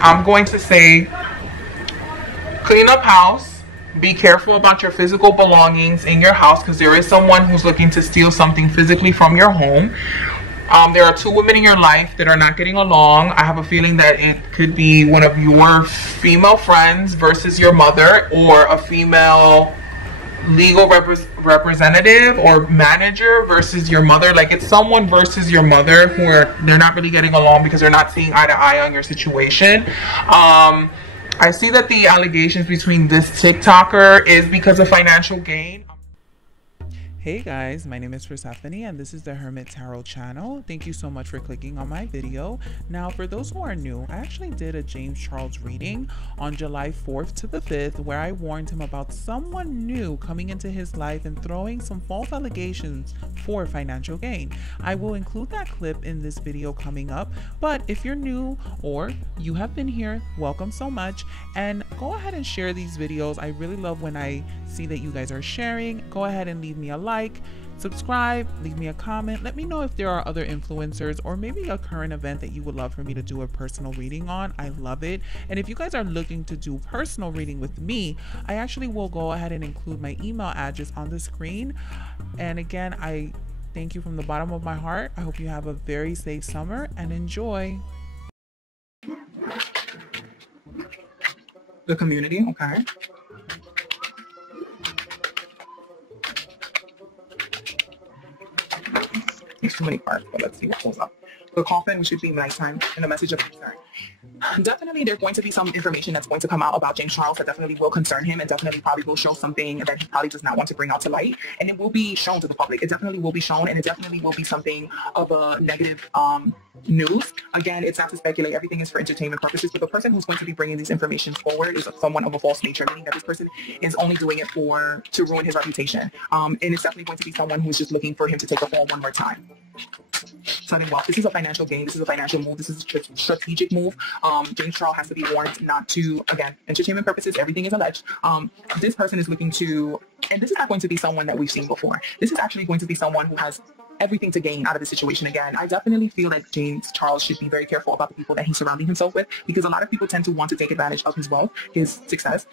I'm going to say clean up house. Be careful about your physical belongings in your house, because there is someone who's looking to steal something physically from your home. There are two women in your life that are not getting along. I have a feeling that it could be one of your female friends versus your mother, or a female legal representative or manager versus your mother. Like, it's someone versus your mother who they're not really getting along because they're not seeing eye to eye on your situation. I see that the allegations between this TikToker is because of financial gain. Hey guys, my name is Persephone and this is the Hermit Tarot channel. Thank you so much for clicking on my video. Now, for those who are new, I actually did a James Charles reading on July 4th to the 5th where I warned him about someone new coming into his life and throwing some false allegations for financial gain. I will include that clip in this video coming up, but if you're new or you have been here, welcome so much, and go ahead and share these videos. I really love when I see that you guys are sharing. Go ahead and leave me a like, subscribe, leave me a comment. Let me know if there are other influencers or maybe a current event that you would love for me to do a personal reading on. I love it. And if you guys are looking to do personal reading with me, I actually will go ahead and include my email address on the screen. And again, I thank you from the bottom of my heart. I hope you have a very safe summer and enjoy. The community, okay. There's too many parts, but let's see what pulls up. The coffin, we should be nighttime, and a message of concern. Definitely there's going to be some information that's going to come out about James Charles that definitely will concern him, and definitely probably will show something that he probably does not want to bring out to light, and it will be shown to the public. It definitely will be shown, and it definitely will be something of a negative news. Again, it's not to speculate, everything is for entertainment purposes, but the person who's going to be bringing these information forward is someone of a false nature, meaning that this person is only doing it to ruin his reputation, and it's definitely going to be someone who's just looking for him to take a fall one more time. Sudden wealth. This is a financial gain. This is a financial move. This is a strategic move. James Charles has to be warned not to, again, entertainment purposes, everything is alleged. This person is looking to, and this is not going to be someone that we've seen before. This is actually going to be someone who has everything to gain out of the situation. Again, I definitely feel that James Charles should be very careful about the people that he's surrounding himself with, because a lot of people tend to want to take advantage of his wealth, his success.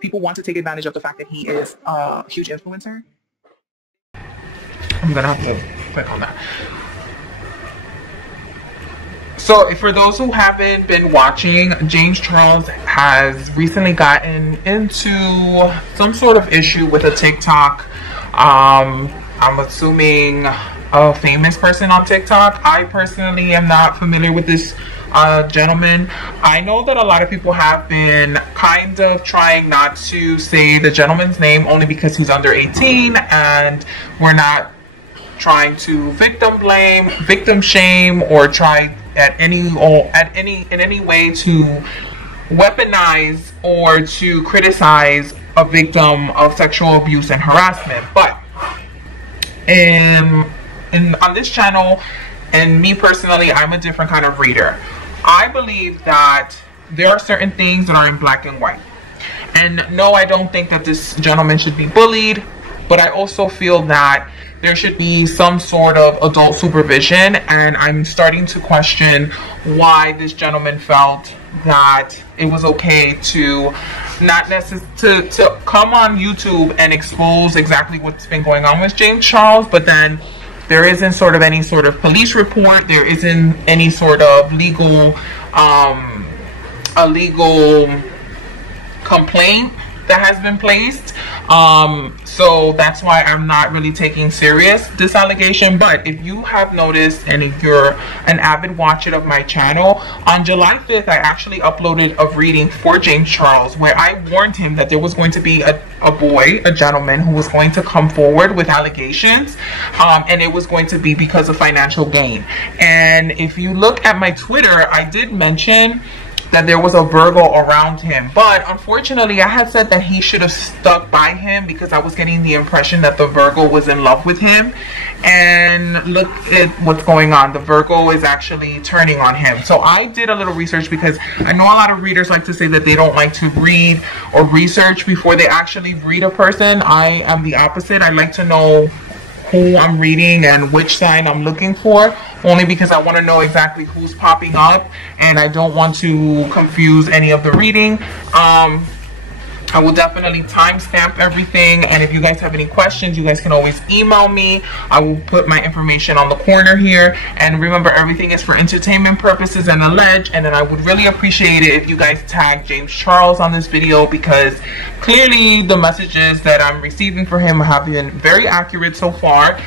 People want to take advantage of the fact that he is a huge influencer. I'm gonna have to click on that. So for those who haven't been watching, James Charles has recently gotten into some sort of issue with a TikTok. I'm assuming a famous person on TikTok. I personally am not familiar with this gentleman. I know that a lot of people have been kind of trying not to say the gentleman's name only because he's under 18, and we're not trying to victim blame, victim shame, or try in any way to weaponize or to criticize a victim of sexual abuse and harassment. But on this channel, and me personally, I'm a different kind of reader. I believe that there are certain things that are in black and white. And no, I don't think that this gentleman should be bullied, but I also feel that there should be some sort of adult supervision, and I'm starting to question why this gentleman felt that it was okay to not necessarily to come on YouTube and expose exactly what's been going on with James Charles, but then there isn't sort of any sort of police report, there isn't any sort of legal a legal complaint that has been placed. So that's why I'm not really taking serious this allegation. But if you have noticed, and if you're an avid watcher of my channel, on July 5th I actually uploaded a reading for James Charles where I warned him that there was going to be a gentleman who was going to come forward with allegations, and it was going to be because of financial gain. And if you look at my Twitter, I did mention that there was a Virgo around him, but unfortunately I had said that he should have stuck by him because I was getting the impression that the Virgo was in love with him, and look at what's going on. The Virgo is actually turning on him. So I did a little research, because I know a lot of readers like to say that they don't like to read or research before they actually read a person. I am the opposite. I like to know who I'm reading and which sign I'm looking for, only because I want to know exactly who's popping up and I don't want to confuse any of the reading. I will definitely timestamp everything, and if you guys have any questions, you guys can always email me. I will put my information on the corner here, and remember, everything is for entertainment purposes and alleged. And then I would really appreciate it if you guys tag James Charles on this video, because clearly the messages that I'm receiving for him have been very accurate so far.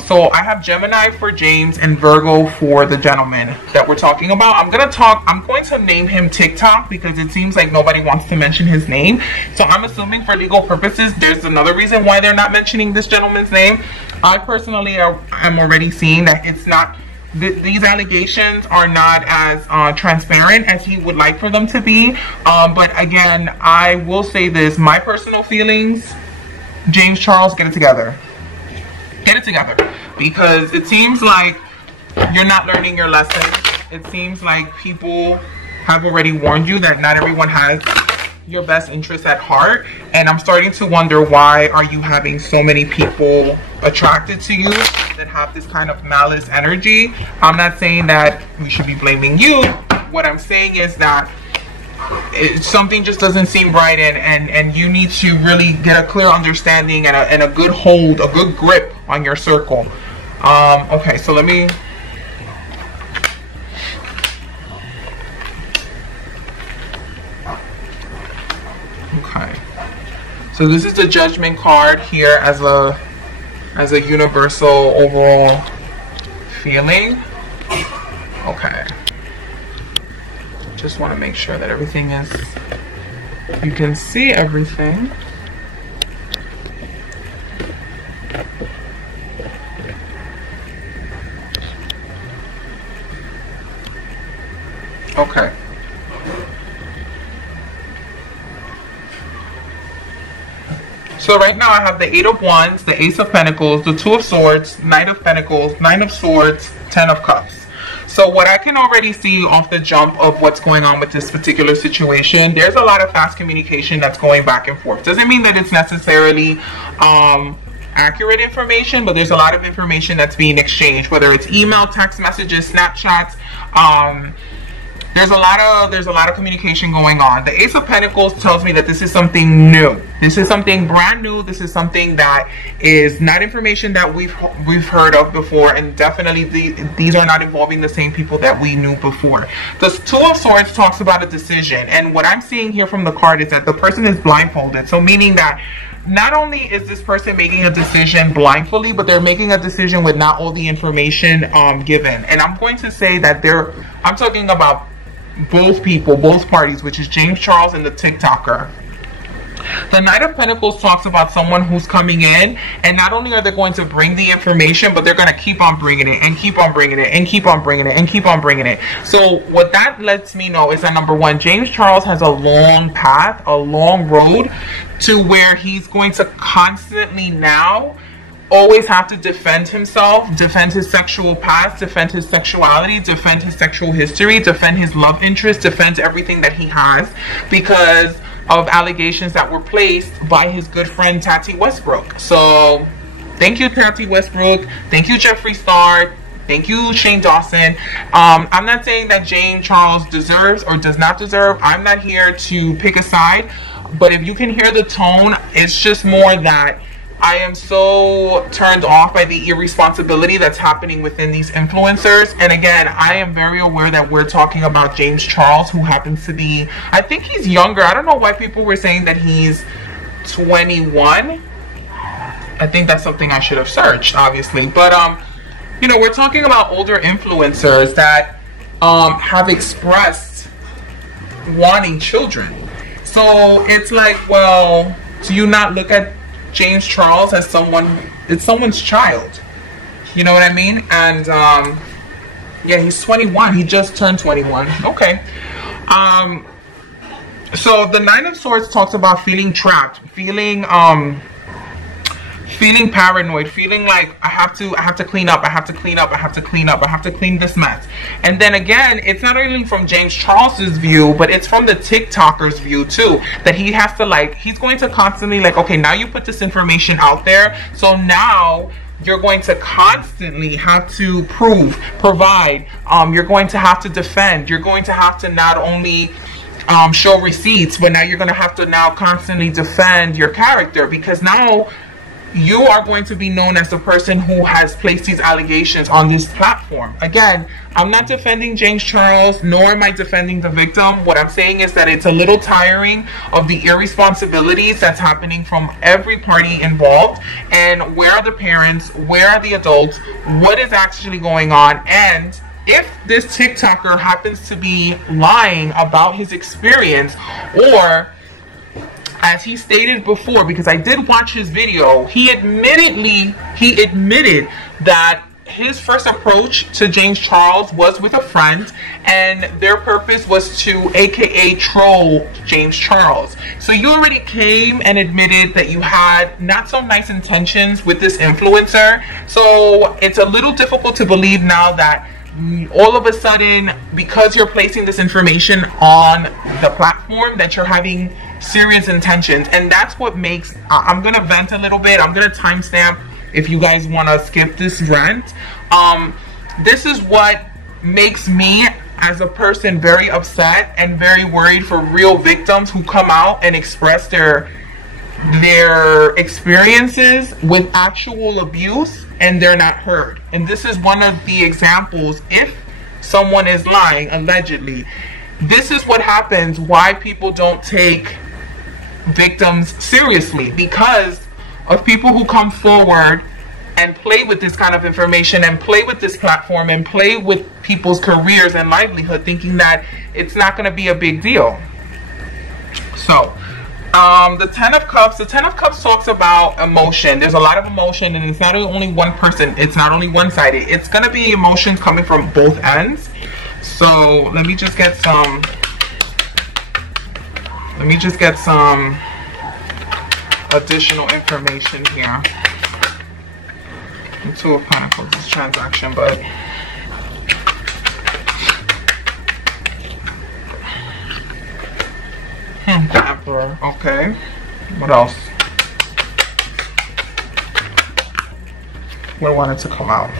So I have Gemini for James and Virgo for the gentleman that we're talking about. I'm going to name him TikTok because it seems like nobody wants to mention his name. So I'm assuming for legal purposes, there's another reason why they're not mentioning this gentleman's name. I personally am already seeing that it's not, these allegations are not as transparent as he would like for them to be. But again, I will say this, my personal feelings, James Charles, get it together. Get it together, because it seems like you're not learning your lesson. It seems like people have already warned you that not everyone has your best interest at heart, and I'm starting to wonder, why are you having so many people attracted to you that have this kind of malice energy? I'm not saying that we should be blaming you. What I'm saying is that something just doesn't seem right, and you need to really get a clear understanding and a good hold, a good grip on your circle. Okay, so let me... Okay, so this is the Judgment card here as a universal overall feeling. Okay. Just want to make sure that everything is, you can see everything. Okay. So right now I have the 8 of Wands, the Ace of Pentacles, the 2 of Swords, Knight of Pentacles, 9 of Swords, 10 of Cups. So what I can already see off the jump of what's going on with this particular situation, there's a lot of fast communication that's going back and forth. Doesn't mean that it's necessarily accurate information, but there's a lot of information that's being exchanged, whether it's email, text messages, Snapchats. There's a lot of communication going on. The Ace of Pentacles tells me that this is something new. This is something brand new. This is something that is not information that we've heard of before, and definitely these are not involving the same people that we knew before. The 2 of Swords talks about a decision, and what I'm seeing here from the card is that the person is blindfolded. So meaning that not only is this person making a decision blindly, but they're making a decision with not all the information given. And I'm going to say that I'm talking about both people, both parties, which is James Charles and the TikToker. The Knight of Pentacles talks about someone who's coming in, and not only are they going to bring the information, but they're going to keep on bringing it and keep on bringing it and keep on bringing it and keep on bringing it. So what that lets me know is that, number one, James Charles has a long path, a long road to where he's going to constantly now always have to defend himself, defend his sexual past, defend his sexuality, defend his sexual history, defend his love interest, defend everything that he has, because of allegations that were placed by his good friend Tati Westbrook. So thank you, Tati Westbrook. Thank you, Jeffree Star. Thank you, Shane Dawson. I'm not saying that James Charles deserves or does not deserve. I'm not here to pick a side, but if you can hear the tone, it's just more that I am so turned off by the irresponsibility that's happening within these influencers. And again, I am very aware that we're talking about James Charles, who happens to be, I think he's younger. I don't know why people were saying that he's 21. I think that's something I should have searched, obviously. But, you know, we're talking about older influencers that have expressed wanting children. So it's like, well, do you not look at James Charles as it's someone's child? You know what I mean? And yeah, he's 21. He just turned 21. Okay. So the Nine of Swords talks about feeling trapped, feeling paranoid, feeling like I have to clean up, I have to clean up, I have to clean up, I have to clean this mess. And then again, it's not only from James Charles's view, but it's from the TikToker's view too, that he has to, like, he's going to constantly, like, okay, now you put this information out there, so now you're going to constantly have to provide. You're going to have to defend. You're going to have to not only show receipts, but now you're going to have to now constantly defend your character, because now you are going to be known as the person who has placed these allegations on this platform. Again, I'm not defending James Charles, nor am I defending the victim. What I'm saying is that it's a little tiring of the irresponsibilities that's happening from every party involved. And where are the parents? Where are the adults? What is actually going on? And if this TikToker happens to be lying about his experience, or as he stated before, because I did watch his video, he admitted that his first approach to James Charles was with a friend, and their purpose was to aka troll James Charles. So you already came and admitted that you had not so nice intentions with this influencer. So it's a little difficult to believe now that all of a sudden, because you're placing this information on the platform, that you're having serious intentions. And that's what makes, I'm gonna vent a little bit. I'm gonna timestamp if you guys want to skip this rant. This is what makes me as a person very upset and very worried for real victims who come out and express their experiences with actual abuse, and they're not heard. And this is one of the examples. If someone is lying, allegedly, this is what happens, why people don't take victims seriously, because of people who come forward and play with this kind of information and play with this platform and play with people's careers and livelihood, thinking that it's not going to be a big deal. So the Ten of Cups talks about emotion. There's a lot of emotion, and it's not only one person, it's not only one-sided. It's going to be emotions coming from both ends. So let me just get some additional information here. The Two of Pentacles, this transaction, but the Emperor. Okay, what else? What wanted to come out?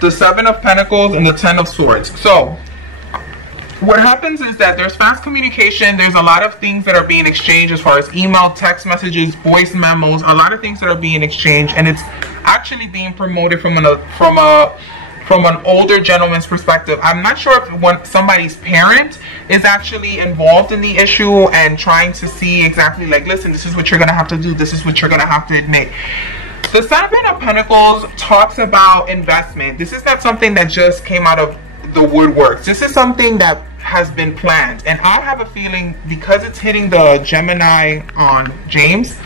The Seven of Pentacles and the Ten of Swords. So what happens is that there's fast communication. There's a lot of things that are being exchanged as far as email, text messages, voice memos, a lot of things that are being exchanged, and it's actually being promoted from an older gentleman's perspective. I'm not sure if somebody's parent is actually involved in the issue and trying to see exactly, like, listen, this is what you're going to have to do. This is what you're going to have to admit. The Seven of Pentacles talks about investment. This is not something that just came out of the woodworks. This is something that has been planned. And I have a feeling, because it's hitting the Gemini on James,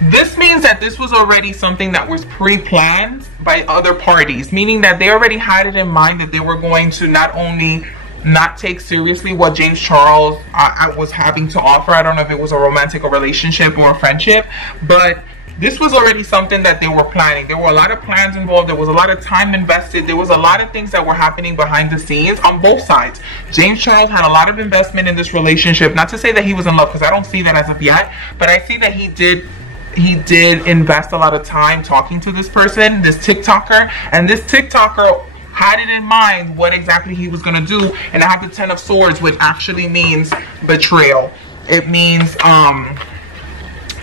this means that this was already something that was pre-planned by other parties, meaning that they already had it in mind that they were going to not only not take seriously what James Charles was having to offer. I don't know if it was a romantic or relationship or a friendship, but this was already something that they were planning. There were a lot of plans involved. There was a lot of time invested. There was a lot of things that were happening behind the scenes on both sides. James Charles had a lot of investment in this relationship. Not to say that he was in love, because I don't see that as of yet, but I see that he did invest a lot of time talking to this person, this TikToker, and this TikToker had it in mind what exactly he was going to do. And I have the Ten of Swords, which actually means betrayal. It means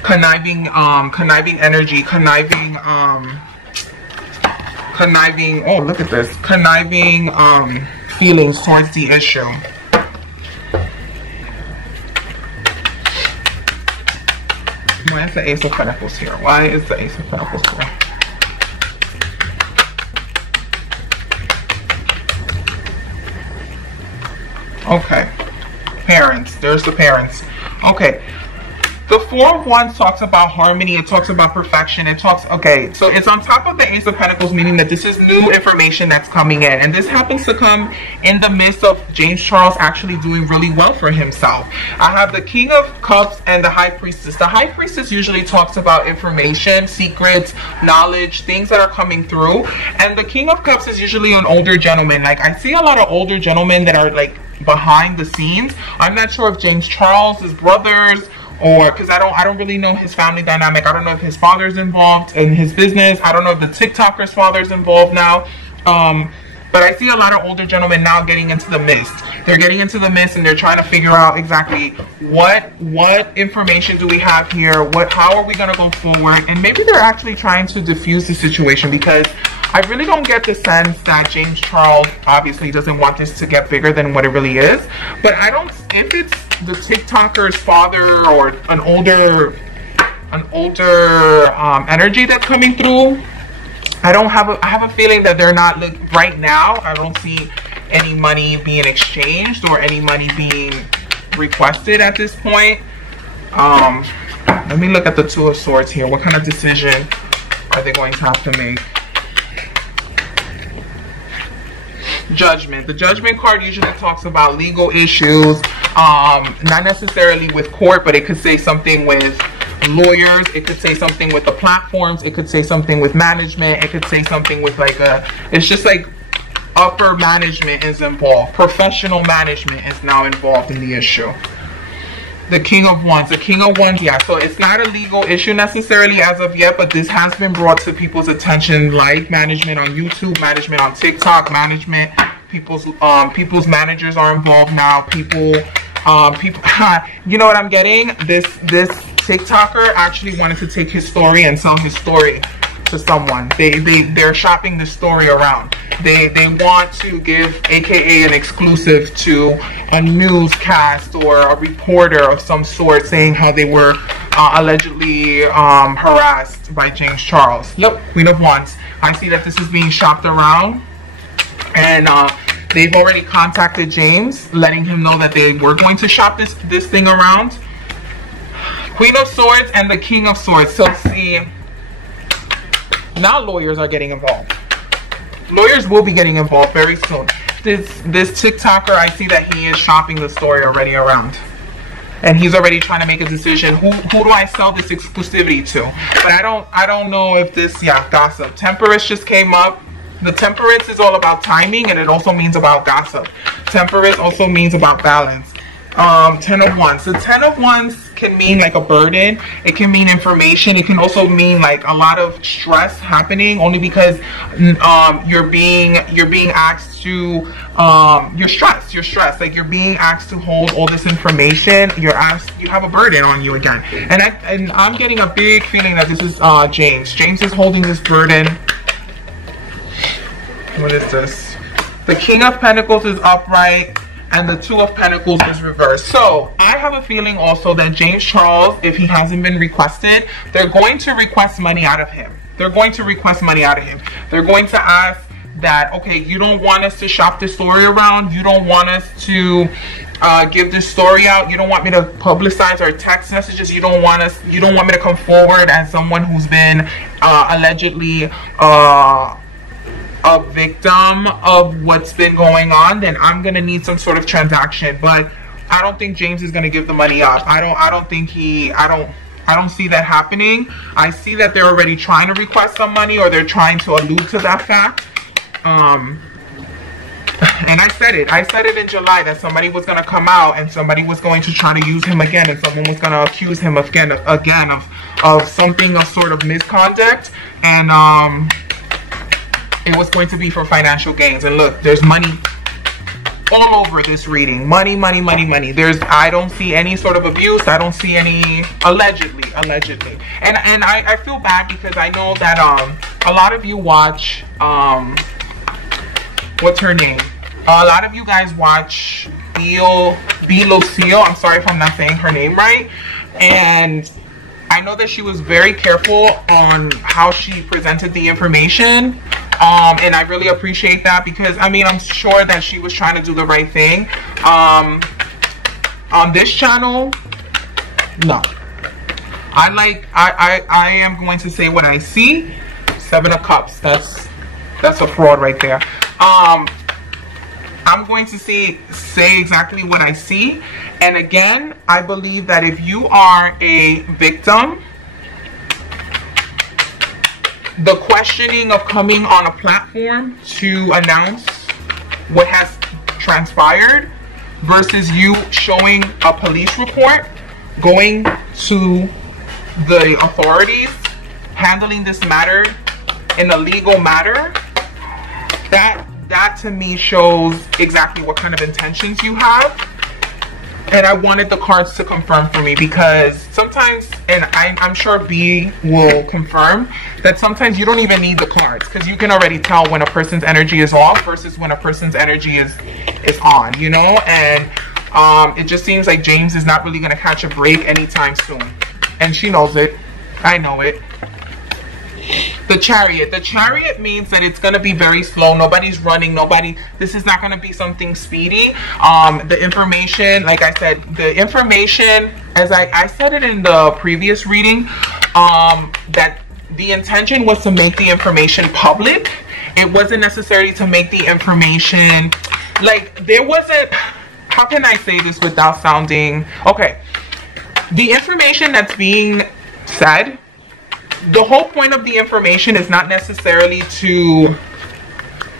conniving energy, conniving, oh, look at this, conniving feelings towards the issue. Why is the Ace of Pentacles here? Why is the Ace of Pentacles here? Okay, parents, there's the parents. Okay, the Four of Wands talks about harmony. It talks about perfection. It talks, okay, so it's on top of the Ace of Pentacles, meaning that this is new information that's coming in. And this happens to come in the midst of James Charles actually doing really well for himself. I have the King of Cups and the High Priestess. The High Priestess usually talks about information, secrets, knowledge, things that are coming through. And the King of Cups is usually an older gentleman. Like, I see a lot of older gentlemen that are like behind the scenes. I'm not sure if James Charles' brothers or because I don't really know his family dynamic. I don't know if his father's involved in his business. I don't know if the TikToker's father's involved now. But I see a lot of older gentlemen now getting into the mist. They're getting into the mist and they're trying to figure out exactly what information do we have here? How are we going to go forward? And maybe they're actually trying to diffuse the situation, because I really don't get the sense that James Charles obviously doesn't want this to get bigger than what it really is. But I don't, if it's the TikToker's father or an older energy that's coming through, I have a feeling that they're not, right now, I don't see any money being exchanged or any money being requested at this point. Let me look at the Two of Swords here. What kind of decision are they going to have to make? Judgment. The Judgment card usually talks about legal issues, not necessarily with court, but it could say something with lawyers, it could say something with the platforms, it could say something with management, it could say something with it's just like upper management is involved. Professional management is now involved in the issue. The King of Wands. The King of Wands, yeah, so it's not a legal issue necessarily as of yet, but this has been brought to people's attention, like management on YouTube, management on TikTok, management, people's managers are involved now, people, you know what I'm getting? This TikToker actually wanted to take his story and sell his story to someone. They're shopping the story around. They want to give AKA an exclusive to a newscast or a reporter of some sort, saying how they were allegedly harassed by James Charles. Yep, Queen of Wands. I see that this is being shopped around, and they've already contacted James, letting him know that they were going to shop this thing around. Queen of Swords and the King of Swords. So see, now lawyers are getting involved. Lawyers will be getting involved very soon. This TikToker, I see that he is shopping the story already around, and he's already trying to make a decision. Who do I sell this exclusivity to? But I don't know if this, yeah, gossip. Temperance just came up. The Temperance is all about timing, and it also means about gossip. Temperance also means about balance. Ten of Wands. The Ten of Wands can mean like a burden. It can mean information. It can also mean like a lot of stress happening, only because you're being asked to you're stressed, like you're being asked to hold all this information. You have a burden on you again, and I'm getting a big feeling that this is James is holding this burden. What is this? The King of Pentacles is upright, and the Two of Pentacles is reversed. So I have a feeling also that James Charles, if he hasn't been requested, they're going to request money out of him. They're going to request money out of him. They're going to ask that, okay, you don't want us to shop this story around. You don't want us to give this story out. You don't want me to publicize our text messages. You don't want me to come forward as someone who's been allegedly a victim of what's been going on. Then I'm gonna need some sort of transaction. But I don't think James is gonna give the money up. I don't see that happening. I see that they're already trying to request some money, or they're trying to allude to that fact. And I said it in July that somebody was gonna come out and somebody was going to try to use him again, and someone was gonna accuse him again of something of sort of misconduct, and it was going to be for financial gains. And look, there's money all over this reading. Money, money, money, money. I don't see any sort of abuse. I don't see any allegedly. And I feel bad, because I know that a lot of you watch what's her name? A lot of you guys watch B. Lucille. I'm sorry if I'm not saying her name right. And I know that she was very careful on how she presented the information. And I really appreciate that, because I mean, I'm sure that she was trying to do the right thing. On this channel, no. I am going to say what I see. Seven of Cups. That's a fraud right there. I'm going to say exactly what I see. And again, I believe that if you are a victim, the questioning of coming on a platform to announce what has transpired versus you showing a police report, going to the authorities handling this matter in a legal matter, that to me shows exactly what kind of intentions you have. And I wanted the cards to confirm for me, because sometimes, and I'm sure B will confirm, that sometimes you don't even need the cards, because you can already tell when a person's energy is off versus when a person's energy is on, you know. And it just seems like James is not really going to catch a break anytime soon, and she knows it. I know it. The Chariot means that it's going to be very slow. Nobody's running. This is not going to be something speedy. The information, like I said, the information, as I said it in the previous reading, that the intention was to make the information public. It wasn't necessarily to make the information, like, there wasn't, how can I say this without sounding, okay, the information that's being said, the whole point of the information is not necessarily to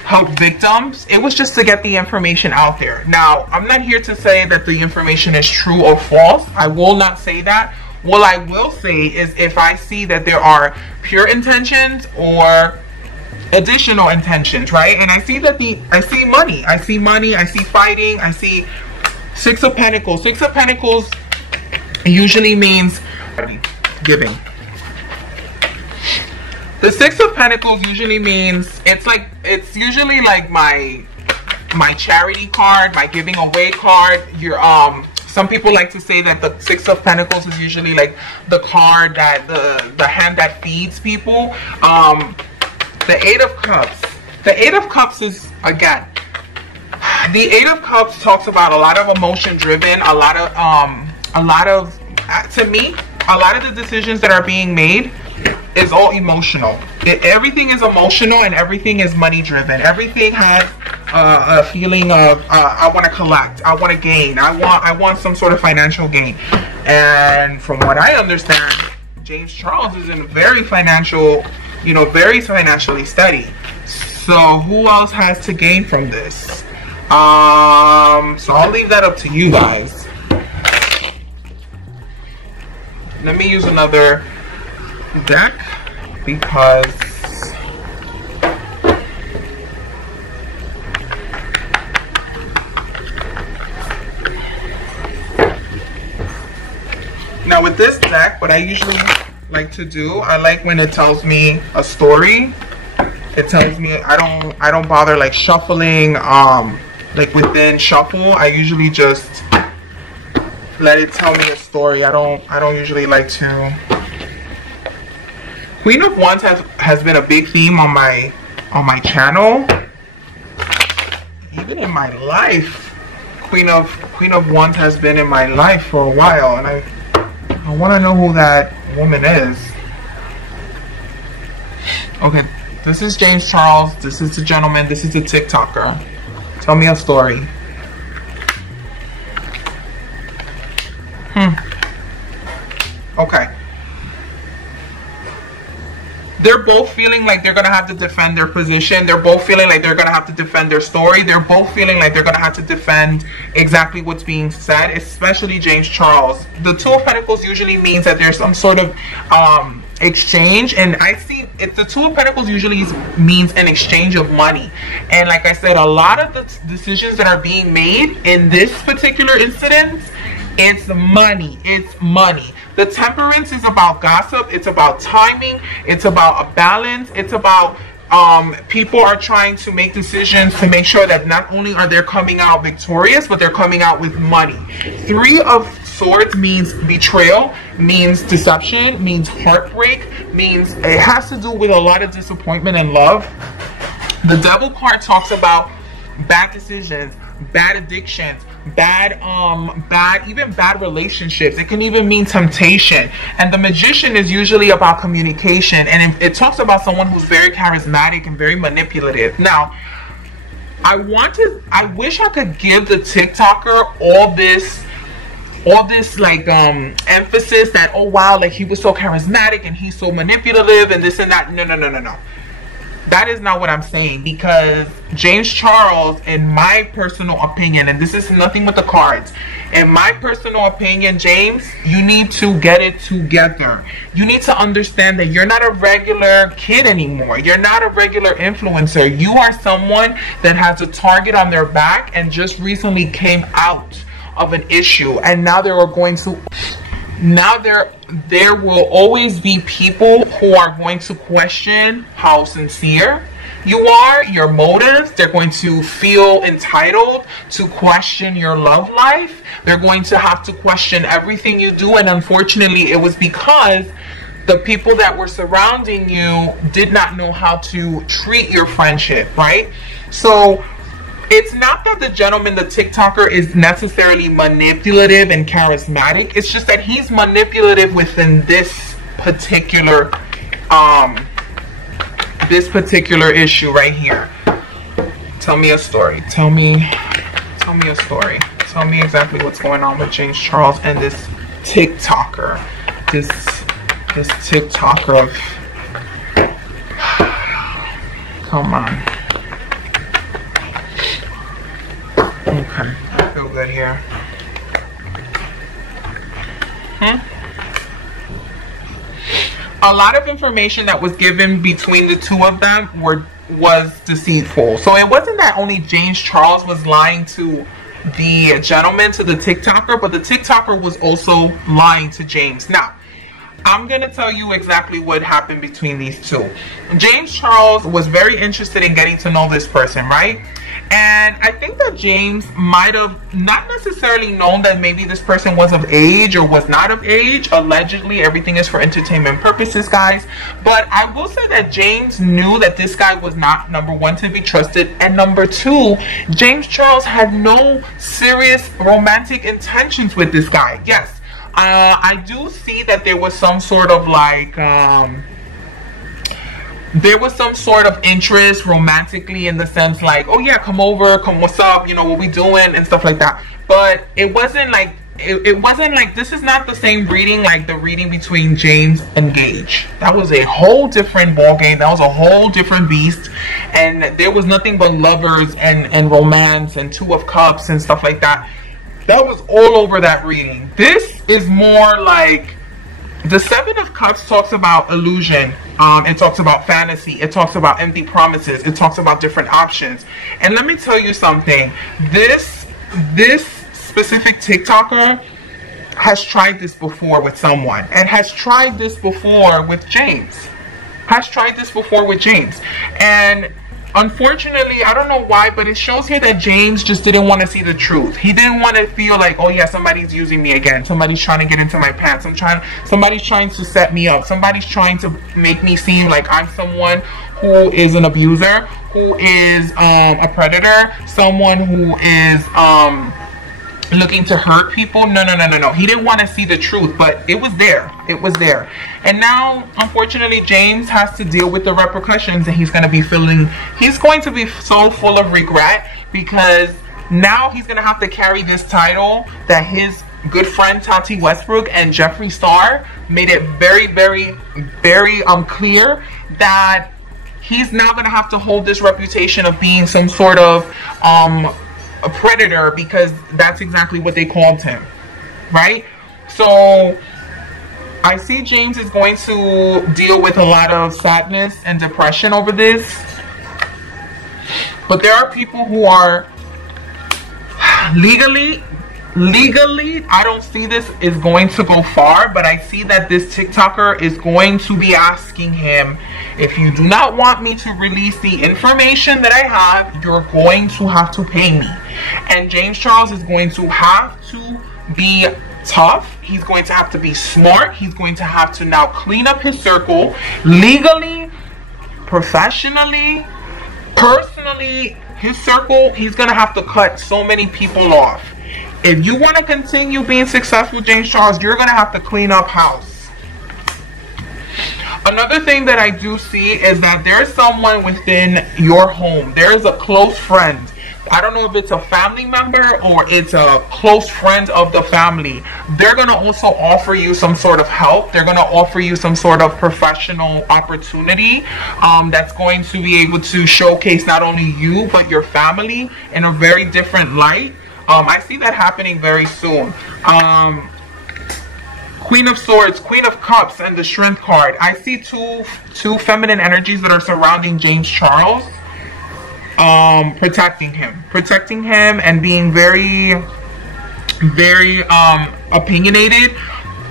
help victims. It was just to get the information out there. Now, I'm not here to say that the information is true or false. I will not say that. What I will say is, if I see that there are pure intentions or additional intentions, right? And I see that I see money, I see fighting, I see Six of Pentacles. Six of Pentacles usually means giving. The Six of Pentacles usually means, it's usually like my charity card, my giving away card. Some people like to say that the Six of Pentacles is usually like the card that the hand that feeds people. The Eight of Cups. The Eight of Cups is, again, the Eight of Cups talks about a lot of emotion driven, a lot of to me, a lot of the decisions that are being made is all emotional. Everything is emotional, and everything is money driven. Everything has a feeling of I want to collect, I want to gain, I want some sort of financial gain. And from what I understand, James Charles is in very financial, very financially steady. So who else has to gain from this? So I'll leave that up to you guys. Let me use another deck, because now with this deck, what I usually like to do, I like when it tells me a story. It tells me, I don't bother like shuffling, like within shuffle. I usually just let it tell me a story. I don't usually like to. Queen of Wands has been a big theme on my channel, even in my life. Queen of Wands has been in my life for a while, and I want to know who that woman is. Okay, this is James Charles. This is the gentleman. This is the TikToker. Tell me a story. Okay. They're both feeling like they're going to have to defend their position. They're both feeling like they're going to have to defend their story. They're both feeling like they're going to have to defend exactly what's being said, especially James Charles. The Two of Pentacles usually means that there's some sort of exchange, and I see the Two of Pentacles usually means an exchange of money. And like I said, a lot of the decisions that are being made in this particular incident, it's money. It's money. The Temperance is about gossip. It's about timing. It's about a balance. It's about people are trying to make decisions to make sure that not only are they coming out victorious, but they're coming out with money. Three of Swords means betrayal, means deception, means heartbreak, means it has to do with a lot of disappointment and love. The Devil card talks about bad decisions, bad addictions, even bad relationships. It can even mean temptation. And the Magician is usually about communication, and it talks about someone who's very charismatic and very manipulative. Now, I wish I could give the TikToker all this like emphasis that, oh wow, like he was so charismatic and he's so manipulative and this and that. No. That is not what I'm saying, because James Charles, in my personal opinion, and this is nothing with the cards, in my personal opinion, James, you need to get it together. You need to understand that you're not a regular kid anymore. You're not a regular influencer. You are someone that has a target on their back and just recently came out of an issue, and now there will always be people who are going to question how sincere you are, your motives. They're going to feel entitled to question your love life. They're going to have to question everything you do, and unfortunately it was because the people that were surrounding you did not know how to treat your friendship, right? So it's not that the gentleman, the TikToker, is necessarily manipulative and charismatic. It's just that he's manipulative within this particular issue right here. Tell me a story. Tell me a story. Tell me exactly what's going on with James Charles and this TikToker. This TikToker of... Come on. Okay, I feel good here. A lot of information that was given between the two of them was deceitful. So it wasn't that only James Charles was lying to the gentleman, to the TikToker, but the TikToker was also lying to James. Now, I'm going to tell you exactly what happened between these two. James Charles was very interested in getting to know this person, right? And I think that James might have not necessarily known that maybe this person was of age or was not of age. Allegedly, everything is for entertainment purposes, guys. But I will say that James knew that this guy was not, number one, to be trusted. And number two, James Charles had no serious romantic intentions with this guy. Yes, I do see that there was some sort of like... there was some sort of interest romantically, in the sense like, oh yeah, come over, come, what's up, you know, what we doing and stuff like that. But it wasn't like, it wasn't like, this is not the same reading like the reading between James and Gage. That was a whole different ball game. That was a whole different beast, and there was nothing but lovers and romance and Two of Cups and stuff like that. That was all over that reading. This is more like, the Seven of Cups talks about illusion. It talks about fantasy. It talks about empty promises. It talks about different options. And let me tell you something. This specific TikToker has tried this before with someone, and has tried this before with James. And unfortunately, I don't know why, but it shows here that James just didn't want to see the truth. He didn't want to feel like, oh yeah, somebody's using me again. Somebody's trying to get into my pants. Somebody's trying to set me up. Somebody's trying to make me seem like I'm someone who is an abuser, who is a predator, someone who is looking to hurt people. No. He didn't want to see the truth, but it was there. It was there. And now, unfortunately, James has to deal with the repercussions, and he's going to be so full of regret, because now he's going to have to carry this title that his good friend Tati Westbrook and Jeffree Star made it very, very, very clear that he's now going to have to hold this reputation of being some sort of a predator, because that's exactly what they called him, right? So I see James is going to deal with a lot of sadness and depression over this, but there are people who are legally, I don't see this is going to go far, but I see that this TikToker is going to be asking him, if you do not want me to release the information that I have, you're going to have to pay me. And James Charles is going to have to be tough. He's going to have to be smart. He's going to have to now clean up his circle legally, professionally, personally. His circle, he's going to have to cut so many people off. If you want to continue being successful, James Charles, you're going to have to clean up house. Another thing that I do see is that there's someone within your home. There's a close friend, I don't know if it's a family member or it's a close friend of the family. They're going to also offer you some sort of help. They're going to offer you some sort of professional opportunity that's going to be able to showcase not only you but your family in a very different light. I see that happening very soon. Queen of Swords, Queen of Cups, and the Strength card. I see two feminine energies that are surrounding James Charles, protecting him and being very opinionated.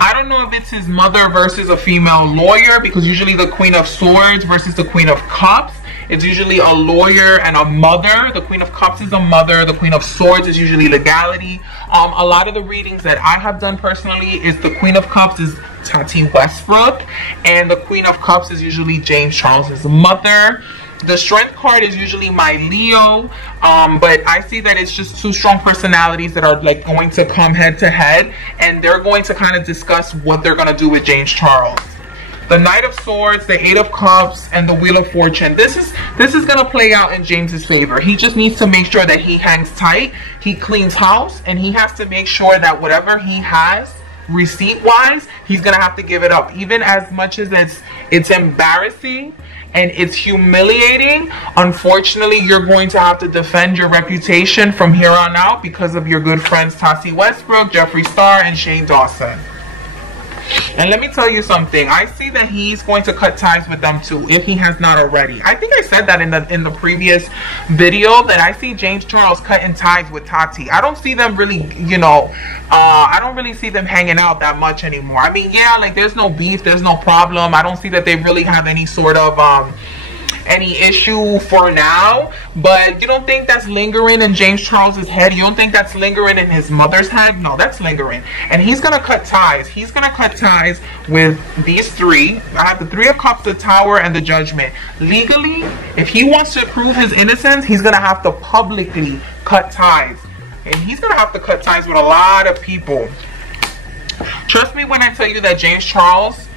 I don't know if it's his mother versus a female lawyer, because usually the Queen of Swords versus the Queen of Cups, it's usually a lawyer and a mother. The Queen of Cups is a mother. The Queen of Swords is usually legality. A lot of the readings that I have done personally is the Queen of Cups is Tati Westbrook, and the Queen of Cups is usually James Charles's mother. The Strength card is usually my Leo, but I see that it's just two strong personalities that are like going to come head to head, and they're going to kind of discuss what they're going to do with James Charles. The Knight of Swords, the Eight of Cups, and the Wheel of Fortune. This is going to play out in James's favor. He just needs to make sure that he hangs tight, he cleans house, and he has to make sure that whatever he has receipt-wise, he's going to have to give it up. Even as much as it's embarrassing and it's humiliating, unfortunately, you're going to have to defend your reputation from here on out because of your good friends Tati Westbrook, Jeffree Star, and Shane Dawson. And let me tell you something. I see that he's going to cut ties with them too, if he has not already. I think I said that in the previous video, that I see James Charles cutting ties with Tati. I don't see them really, you know, I don't really see them hanging out that much anymore. I mean, yeah, like there's no beef, there's no problem. I don't see that they really have any sort of any issue for now, but you don't think that's lingering in James Charles's head? You don't think that's lingering in his mother's head? No, that's lingering. And he's gonna cut ties. He's gonna cut ties with these three. I have the Three of Cups, the Tower, and the Judgment. Legally, if he wants to prove his innocence, he's gonna have to publicly cut ties. And he's gonna have to cut ties with a lot of people. Trust me when I tell you that James Charles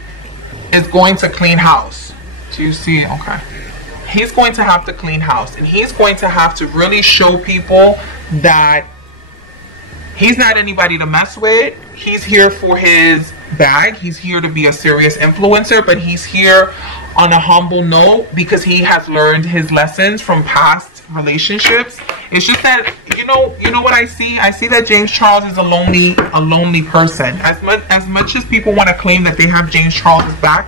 is going to clean house. Do you see? Okay. He's going to have to clean house, and he's going to have to really show people that he's not anybody to mess with. He's here for his bag. He's here to be a serious influencer, but he's here on a humble note because he has learned his lessons from past relationships. It's just that, you know what I see? I see that James Charles is a lonely person. As much as people want to claim that they have James Charles's back,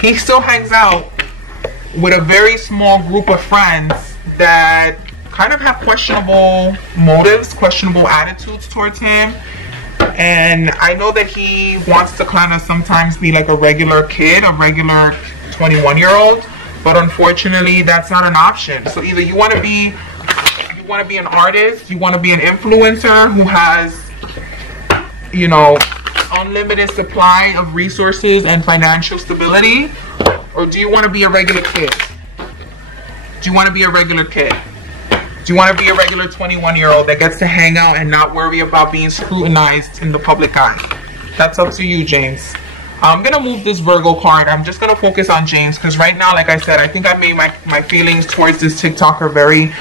he still hangs out with a very small group of friends that kind of have questionable motives, questionable attitudes towards him. And I know that he wants to kind of sometimes be like a regular kid, a regular 21-year-old, but unfortunately that's not an option. So either you want to be an artist, you want to be an influencer who has, you know, unlimited supply of resources and financial stability, or do you want to be a regular kid? Do you want to be a regular kid? Do you want to be a regular 21-year-old that gets to hang out and not worry about being scrutinized in the public eye? That's up to you, James. I'm going to move this Virgo card. I'm just going to focus on James because right now, like I said, I think I made my feelings towards this TikToker very...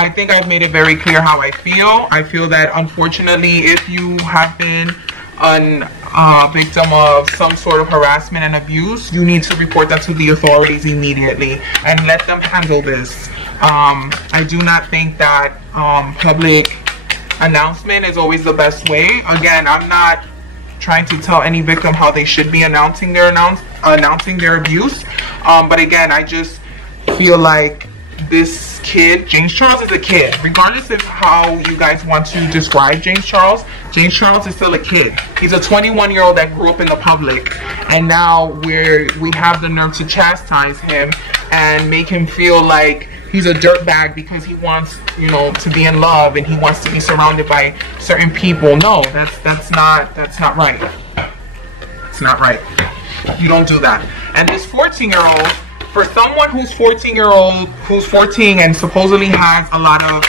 I think I've made it very clear how I feel. I feel that unfortunately, if you have been a victim of some sort of harassment and abuse, you need to report that to the authorities immediately and let them handle this. I do not think that public announcement is always the best way. Again, I'm not trying to tell any victim how they should be announcing their abuse. But again, I just feel like this kid, James Charles is a kid. Regardless of how you guys want to describe James Charles is still a kid. He's a 21-year-old that grew up in the public, and now we have the nerve to chastise him and make him feel like he's a dirtbag because he wants, you know, to be in love and he wants to be surrounded by certain people. No, that's not right. It's not right. You don't do that. And this 14-year-old, for someone who's 14 and supposedly has a lot of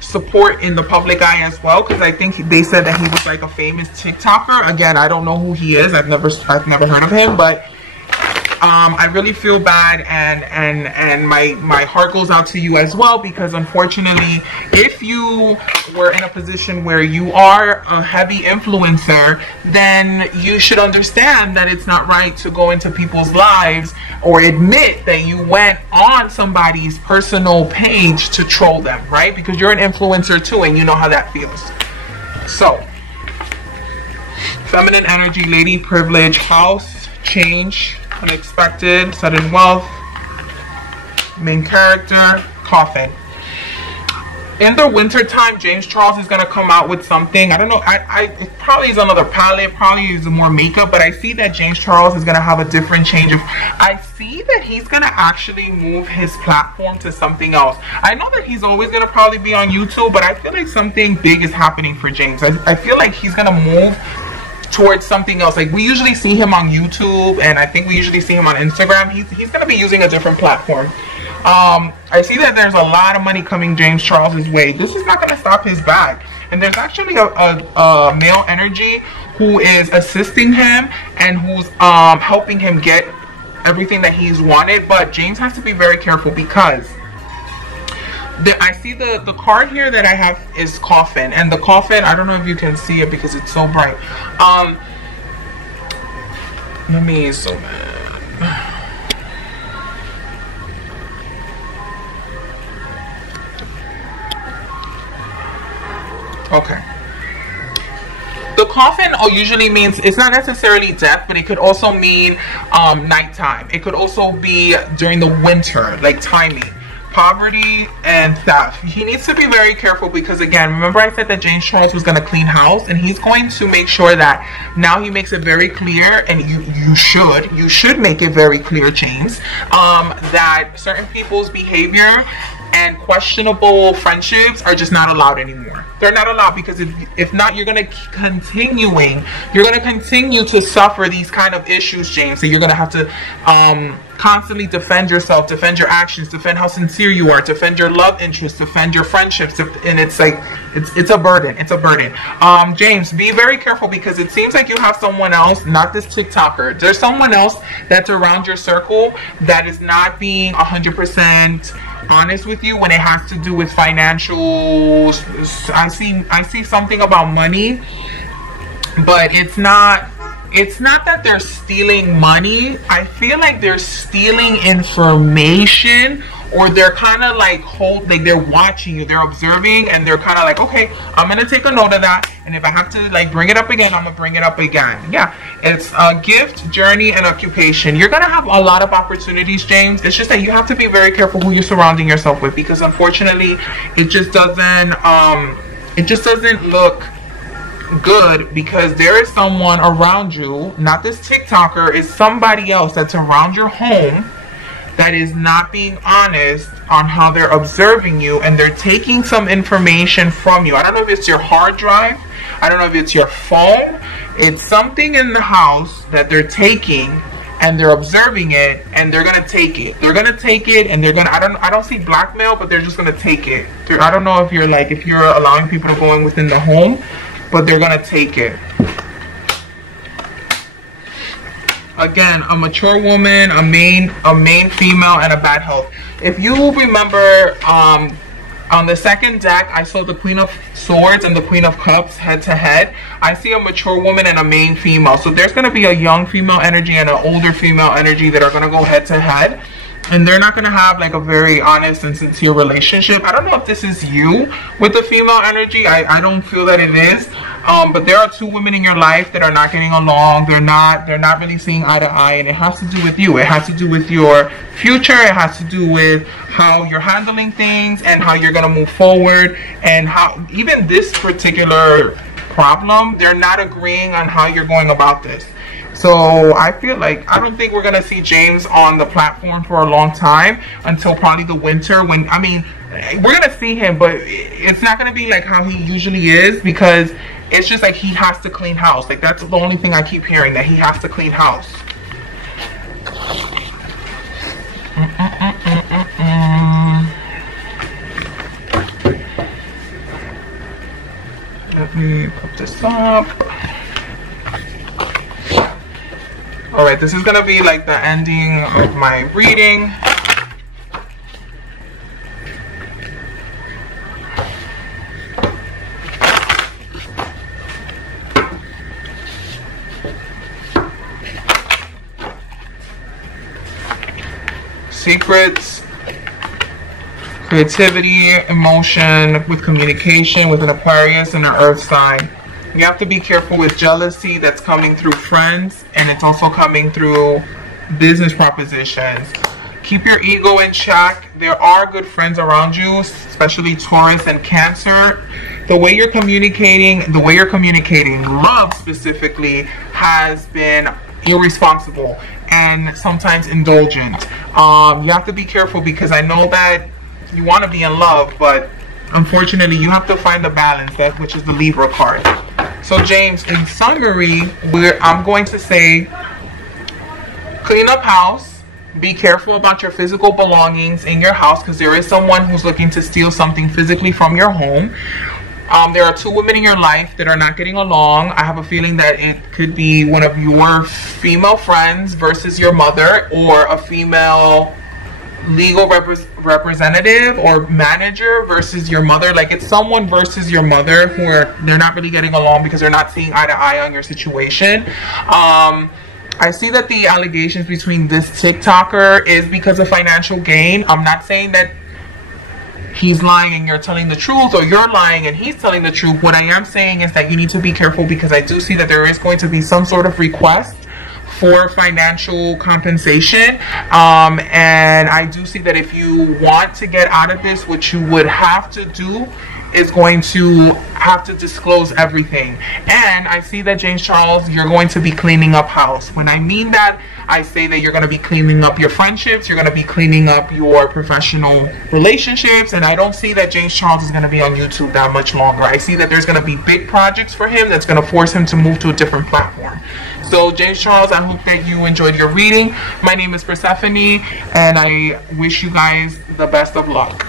support in the public eye as well, because I think they said that he was like a famous TikToker. Again, I don't know who he is. I've never heard of him, but I really feel bad, and my heart goes out to you as well, because unfortunately, if you were in a position where you are a heavy influencer, then you should understand that it's not right to go into people's lives or admit that you went on somebody's personal page to troll them, right? Because you're an influencer too, and you know how that feels. So, feminine energy, lady, privilege, house, change, unexpected, sudden wealth, main character, coffin. In the winter time, James Charles is going to come out with something. I don't know. It probably is another palette. Probably is more makeup. But I see that James Charles is going to have a different change of... I see that he's going to actually move his platform to something else. I know that he's always going to probably be on YouTube. But I feel like something big is happening for James. I feel like he's going to move towards something else. Like, we usually see him on YouTube. And I think we usually see him on Instagram. He's going to be using a different platform. I see that there's a lot of money coming James Charles's way. This is not going to stop his bag. And there's actually a male energy who is assisting him and who's helping him get everything that he's wanted. But James has to be very careful, because I see the card here that I have is coffin. And the coffin, I don't know if you can see it because it's so bright. Let me zoom in. Okay. The coffin usually means, it's not necessarily death, but it could also mean nighttime. It could also be during the winter, like timing, poverty, and theft. He needs to be very careful, because again, remember I said that James Charles was going to clean house, and he's going to make sure that now he makes it very clear, and you should make it very clear, James, that certain people's behavior and questionable friendships are just not allowed anymore. They're not allowed, because if not, you're going to continue to suffer these kind of issues, James. So you're going to have to constantly defend yourself, defend your actions, defend how sincere you are, defend your love interests, defend your friendships, and it's like it's a burden. It's a burden. James, be very careful, because it seems like you have someone else, not this TikToker. There's someone else that's around your circle that is not being 100% honest with you when it has to do with financials. I see something about money, but it's not that they're stealing money. I feel like they're stealing information, or they're kind of like they're watching you, they're observing, and they're kind of like, okay, I'm gonna take a note of that, and if I have to like bring it up again, I'm gonna bring it up again. Yeah, it's a gift, journey, and occupation. You're gonna have a lot of opportunities, James. It's just that you have to be very careful who you're surrounding yourself with, because unfortunately, it just doesn't look good, because there is someone around you, not this TikToker, it's somebody else that's around your home that is not being honest on how they're observing you, and they're taking some information from you. I don't know if it's your hard drive, I don't know if it's your phone, it's something in the house that they're taking, and they're observing it, and they're gonna take it. They're gonna take it, and they're gonna, I don't see blackmail, but they're just gonna take it. I don't know if you're allowing people to go in within the home, but they're gonna take it. Again, a mature woman, a main female, and a bad health. If you remember, on the second deck, I saw the Queen of Swords and the Queen of Cups head to head. I see a mature woman and a main female. So there's going to be a young female energy and an older female energy that are going to go head to head. And they're not going to have like a very honest and sincere relationship. I don't know if this is you with the female energy. I don't feel that it is. But there are two women in your life that are not getting along. They're not really seeing eye to eye, and it has to do with you. It has to do with your future. It has to do with how you're handling things and how you're going to move forward, and how even this particular problem, they're not agreeing on how you're going about this. So I feel like I don't think we're gonna see James on the platform for a long time, until probably the winter, when, I mean, we're gonna see him, but it's not gonna be like how he usually is, because it's just like he has to clean house. Like, that's the only thing I keep hearing, that he has to clean house. Let me put this up. All right, this is gonna be like the ending of my reading. Secrets, creativity, emotion with communication with an Aquarius and an Earth sign. You have to be careful with jealousy that's coming through friends, and it's also coming through business propositions. Keep your ego in check. There are good friends around you, especially Taurus and Cancer. The way you're communicating, love specifically, has been irresponsible and sometimes indulgent. You have to be careful, because I know that you want to be in love, but unfortunately you have to find the balance, which is the Libra card. So James, in summary, I'm going to say clean up house. Be careful about your physical belongings in your house, because there is someone who's looking to steal something physically from your home. There are two women in your life that are not getting along. I have a feeling that it could be one of your female friends versus your mother, or a female legal representative or manager versus your mother. Like, it's someone versus your mother who they're not really getting along because they're not seeing eye to eye on your situation. I see that the allegations between this TikToker is because of financial gain. I'm not saying that he's lying and you're telling the truth, or you're lying and he's telling the truth. What I am saying is that you need to be careful, because I do see that there is going to be some sort of request for financial compensation, and I do see that if you want to get out of this, what you would have to do is going to have to disclose everything. And I see that, James Charles, you're going to be cleaning up house. When I mean that, I say that you're going to be cleaning up your friendships, you're going to be cleaning up your professional relationships, and I don't see that James Charles is going to be on YouTube that much longer. I see that there's going to be big projects for him that's going to force him to move to a different platform. So James Charles, I hope that you enjoyed your reading. My name is Persephone, and I wish you guys the best of luck.